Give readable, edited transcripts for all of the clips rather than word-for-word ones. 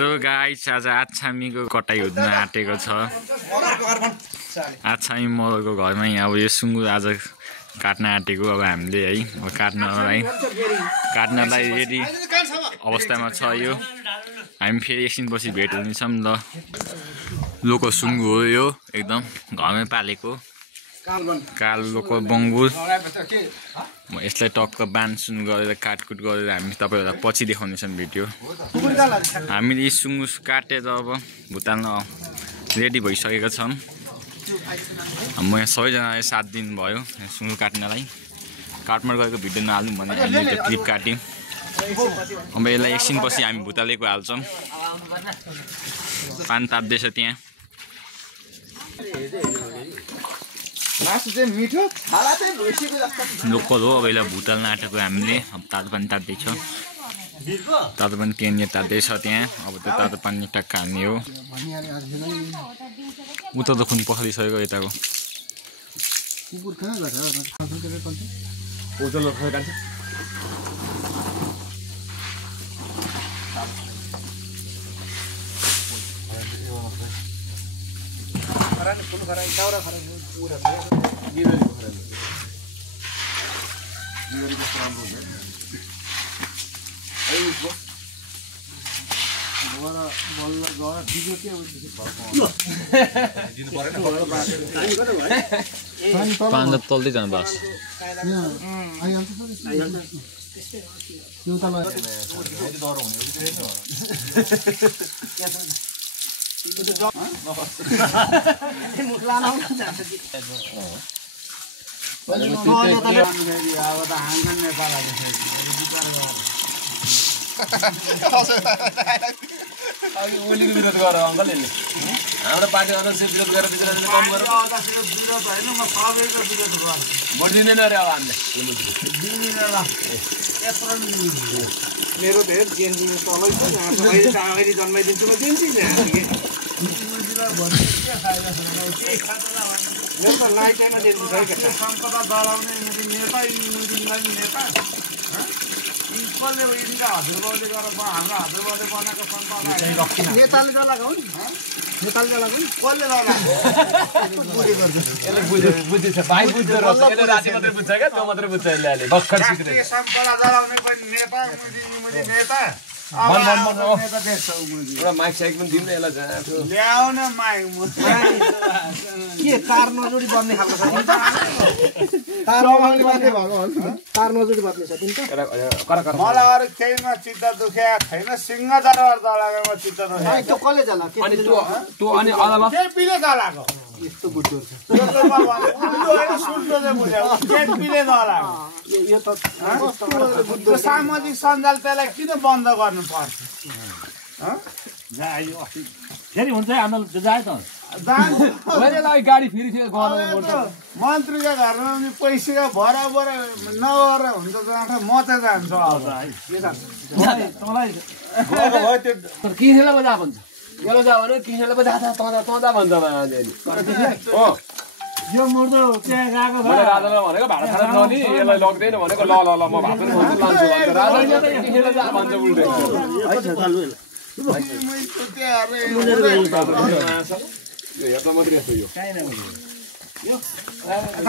Hello guys, आज आछामीको कटाइ हुन आँटेको छ। आछामी मदरको घरमा यहाँ अब यो सुँगुर आज काट्न आँटेको। अब हामीले है अब काट्नलाई रेडी अवस्थामा छ यो। हामी फेरि एकछिनपछि भेट हुनेछौँ। ल लोकल सुँगुर हो यो, एकदम घरमै पालेको कालो लोकल बङ्गुर। यसलाई टक्क बाँधसुन गरेर काटकुट गरेर हामी तपाईँहरूलाई पछि देखाउनेछौँ भिडियो। हामीले सुँगुर काटेर अब भुटाल्न रेडी भइसकेका छौँ। म यहाँ सबैजनाले 7 दिन भयो सुँगुर काट्नलाई। काठमाडौँ गएको भिडियो नहाल्नु भने हामीले त्यो क्लिप काट्यौँ। अब यसलाई एकछिनपछि हामी भुटालेको हाल्छौँ। पानी ताप्दैछ त्यहाँ। लोकल हो, अब यसलाई भुटाल्न आँटेको हामीले। अब तातो पानी ताप्दैछ, तातो पानी त्यहाँनिर ताप्दैछ त्यहाँ। अब त्यो तातो पानी टक्क हाल्ने हो। उता त खुन पखालिसकेको यताको। पानी तल्दै जानु बस। ओलीको विरोध गर अङ्कल यसले हाम्रो पार्टी अध्यक्ष विरोध गरेर बिचराले कम गर। विरोध होइन, म सबैको विरोध गर्छु। भोट दिँदैन अरे अब हामीले दिँदैन ल। यत्रो मेरो धेरै जेन्जी तलै छ, अहिले जन्माइदिन्छु म दिन्छु नि। मेरो त लाइटैमा दिन्छु सम्पदा दलाउने नेता नेता कसले यिनका हजुरबाउले गरेर हाम्रो हजुरबाउले बनाएको सम्पदा नेताले जलाएको हो नि। नेताले जलाएको नि कसले जलाएको बुझे गर्छ। यसले बुझ्छ भाइ बुझ्दो रहेछ। यसले राति मात्रै बुझ्छ क्या, त्यो मात्रै बुझ्छ यसले। अहिले भर्खर सिक्दै सम्पदा जलाउने पनि नेता मुजी नेता। एउटा माइक साइक पनि दिउँ न यसलाई ल्याउन माइक के तार नजोडी बन्ने खालको छ। तार नजोडी बन्ने छ तिमी त। मलाई अरू केहीमा चित्त दुख्या छैन। सिंह जनावर जलाएको चित्त दुख्या। त्यो कसले जलाएको? अनि त्यो अनि अदालत के पिले जलाएको? यस्तो बुझ्दो छ। यो त सामाजिक सञ्जाल त्यसलाई किन बन्द गर्नु पर्छ? फेरि हुन्छ आन्दोलन जाए त गाडी फेरि मन्त्रीको घरमा पनि पैसा बराबर नगर हुन्छ म त जान्छु। किनेर बजा भन्छ यसलाई जा भने किनेर बजा तँदा भन्छ यो मुर्दो त्यहाँ गएको भए राजालाई भनेको भाडा खाना नलि यसलाई लग्दैन भनेको ल ल ल म भात पनि लान्छु भन्छ। राजाले त किनेर जा भन्छ उल्टै। यो हेर्दा मात्रै यस्तो यो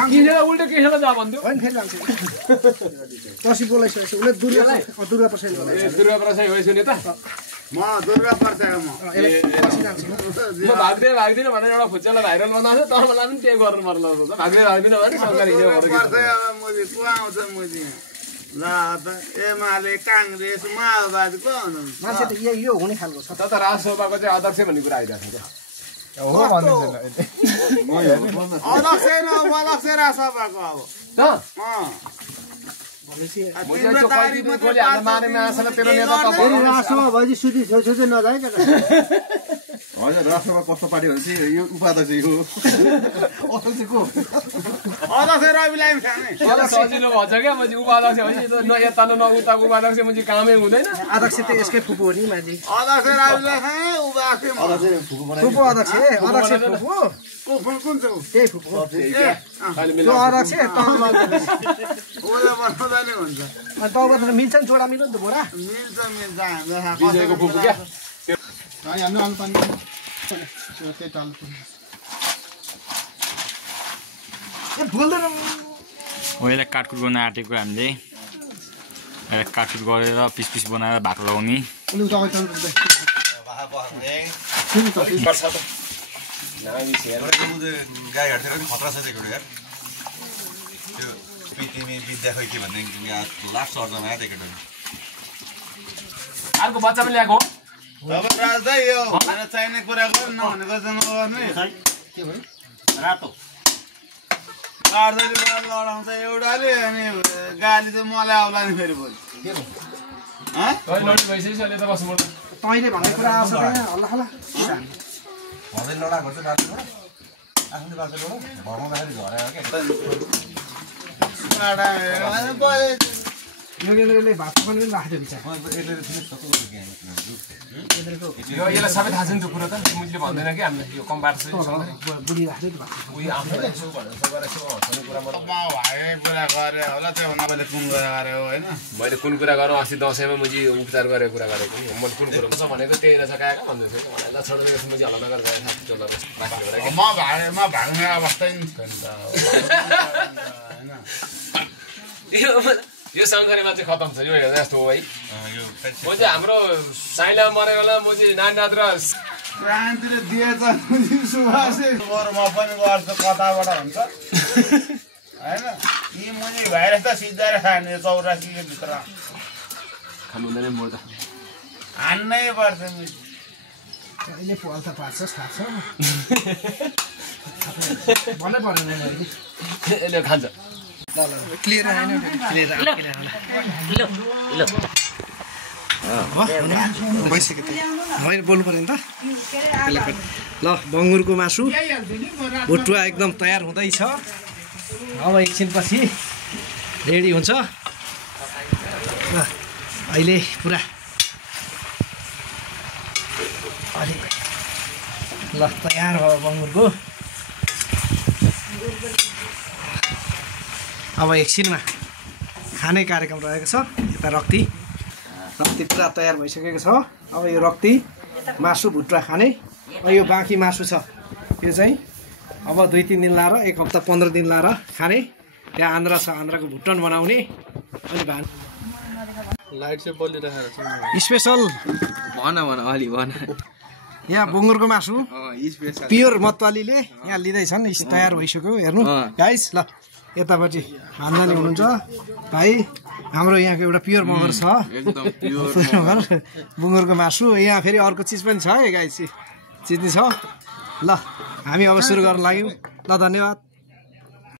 किनेर उल्टो किनेर जा भन्थ्यो। पछि बोलाइसकेको उसले दुर्गा प्रसाद दुर्गा प्रसाद होइछ नि त। म दुर्गा प्रसाद म भाग्दैन भनेर एउटा फुच्चालाई भाइरल बनाएको छ। तर मलाई पनि त्यही गर्नु पर्ला भाग्दैन भने सरकार हिँड्यो ल त एमाले काङ्ग्रेस माओवादी को मान्छे त यो हुने खालको छ। त राजसभाको चाहिँ अध्यक्ष भन्ने कुरा आइरहेको छ। अध्यक्ष राजसभाको अब त हजुर राष्ट्रमा कस्तो पार्टी भन्छ यो उपाध्यक्ष यो अध्यक्ष रविलाई सजिलो भन्छ क्या। म उपाध्यक्ष होइन न यता न उताको उपाध्यक्ष म कामै हुँदैन। अध्यक्ष त यसकै फुपू हो नि मान्छे। अध्यक्ष रविलाई फुपू अध्यक्ष फुपू कुन छ त्यही फुपू अध्यक्ष मिल्छ नि जोडा मिल्यो नि त बोरा मिल्छ। यसलाई काटकुट गर्न आँटेको हामीले यसलाई काटकुट गरेर पिस पिस बनाएर भात लगाउने गाई हाट्थ्यो पनि खतरा छ त्यो यार त्यो पितिमी विद्या खै के भन्ने लास्ट सर्जमा आयो त्यो अर्को बच्चा पनि ल्याएको अब राज दाइ यो भनेर चाहिने कुरा गर नभनेको चाहिँ नगर्नु के भयो रातो आर्दली बडा लडाउँछ एउटाले अनि गाली चाहिँ मलाई आउला नि फेरि भोलि लडी भइसक्यो अहिले त बस्नु पर्छ तैँले भन्ने कुरा आउँछ त्यहाँ हल्ला हल्ला भदै लडाएको चाहिँ बाटोबाट आफ्नो बाटोबाट भगाउँदाखेरि झऱ्यो क्या योगेन्द्रले भात पकाउनु पनि राख्यो विचार यसलाई सबै थाहा छ नि त्यो कुरा त मुझले भन्दैन कि हामीले यो कम बाटो चाहिँ बुढी राख्दै भात उयो आफूले यसो भनेर गरेर यसो हँसाउने कुरा म भाइ कुरा गरे होला त्यो मैले कुन कुरा गरे हो होइन मैले कुन कुरा गरौँ अस्ति दसैँमा मुझी उपचार गरेको कुरा गरेको नि मैले कुन कुरा छ भनेको त्यही रहेछ काका भन्दैछु ल छोडेर यसो मुझी हल्ला नगर गएर म भाग्ने अवस्था नि छैन यो शङ्करीमा चाहिँ खतम छ यो हेर्दा जस्तो हो है म चाहिँ हाम्रो साइला मरेको बेला म चाहिँ नानी नाथ र प्राणतिर दिएछ सुभाषे म पनि गर्छु कताबाट हुन्छ होइन यी मुनि भाइरस त सिद्धाएर खाने 84 को भित्र खानु हुँदैन मोर्दा हान्नै पर्छ अहिले पल त पार्छ थाहा छ भन्नै पर्दैन यसले खान्छ क्लियर आएन क्लियर भइसक्यो होइन बोल्नु पऱ्यो नि त ल बङ्गुरको मासु भुटुवा एकदम तयार हुँदैछ अब एकछिनपछि रेडी हुन्छ अहिले पुरा ल तयार भयो बङ्गुरको अब एकछिनमा खाने कार्यक्रम रहेको छ यता रक्ती पुरा तयार भइसकेको छ अब यो रक्ती मासु भुट्रा खाने यो बाँकी मासु छ यो चाहिँ अब 2-3 दिन लाएर 1 हप्ता 15 दिन लाएर खाने त्यहाँ आन्द्रा छ आन्द्राको भुटन बनाउने अनि लाइट चाहिँ बलिरहेको छ स्पेसल भन अलि भन यहाँ बुङ्गुरको मासु प्योर मतवालीले यहाँ लिँदैछन् तयार भइसक्यो हेर्नु गाइस ल यतापट्टि खानदानी हुनुहुन्छ भाइ हाम्रो यहाँको एउटा प्योर मगर छ एकदम प्योर मगर बुङ्गुरको मासु यहाँ फेरि अर्को चिज पनि छ है गाइस चिज छ ल हामी अब सुरु गर्न लाग्यौँ ल धन्यवाद।